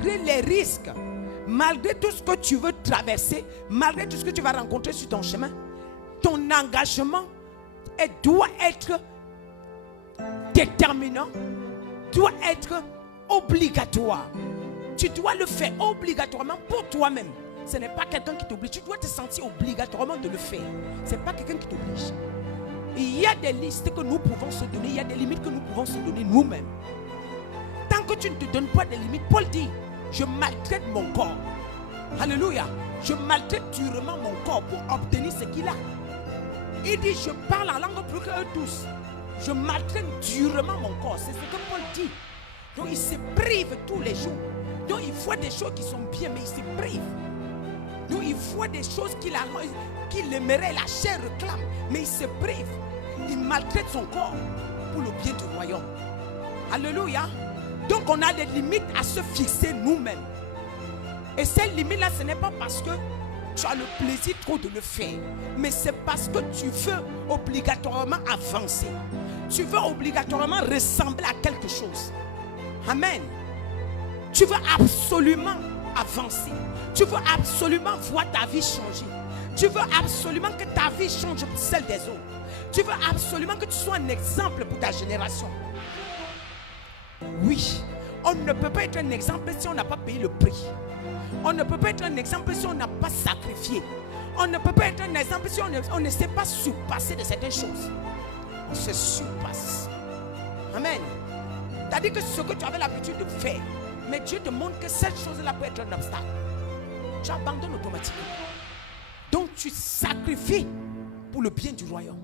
malgré les risques, malgré tout ce que tu veux traverser, malgré tout ce que tu vas rencontrer sur ton chemin, ton engagement doit être déterminant, doit être obligatoire. Tu dois le faire obligatoirement pour toi-même. Ce n'est pas quelqu'un qui t'oblige. Tu dois te sentir obligatoirement de le faire. Ce n'est pas quelqu'un qui t'oblige. Il y a des listes que nous pouvons se donner. Il y a des limites que nous pouvons se donner nous-mêmes. Tant que tu ne te donnes pas de limites, Paul dit, je maltraite mon corps. Alléluia. Je maltraite durement mon corps pour obtenir ce qu'il a. Il dit, je parle en langue plus qu'eux tous. Je maltraite durement mon corps. C'est ce que Paul dit. Donc il se prive tous les jours. Donc il voit des choses qui sont bien, mais il se prive. Donc il voit des choses qu'il aimerait, la chair réclame, mais il se prive. Il maltraite son corps pour le bien du royaume. Alléluia. Donc on a des limites à se fixer nous-mêmes. Et ces limites-là, ce n'est pas parce que tu as le plaisir trop de le faire, mais c'est parce que tu veux obligatoirement avancer. Tu veux obligatoirement ressembler à quelque chose. Amen. Tu veux absolument avancer. Tu veux absolument voir ta vie changer. Tu veux absolument que ta vie change pour celle des autres. Tu veux absolument que tu sois un exemple pour ta génération. Oui, on ne peut pas être un exemple si on n'a pas payé le prix. On ne peut pas être un exemple si on n'a pas sacrifié. On ne peut pas être un exemple si on ne sait pas surpasser de certaines choses. On se surpasse. Amen. C'est-à-dire que ce que tu avais l'habitude de faire, mais Dieu te montre que cette chose-là peut être un obstacle. Tu abandonnes automatiquement. Donc tu sacrifies pour le bien du royaume.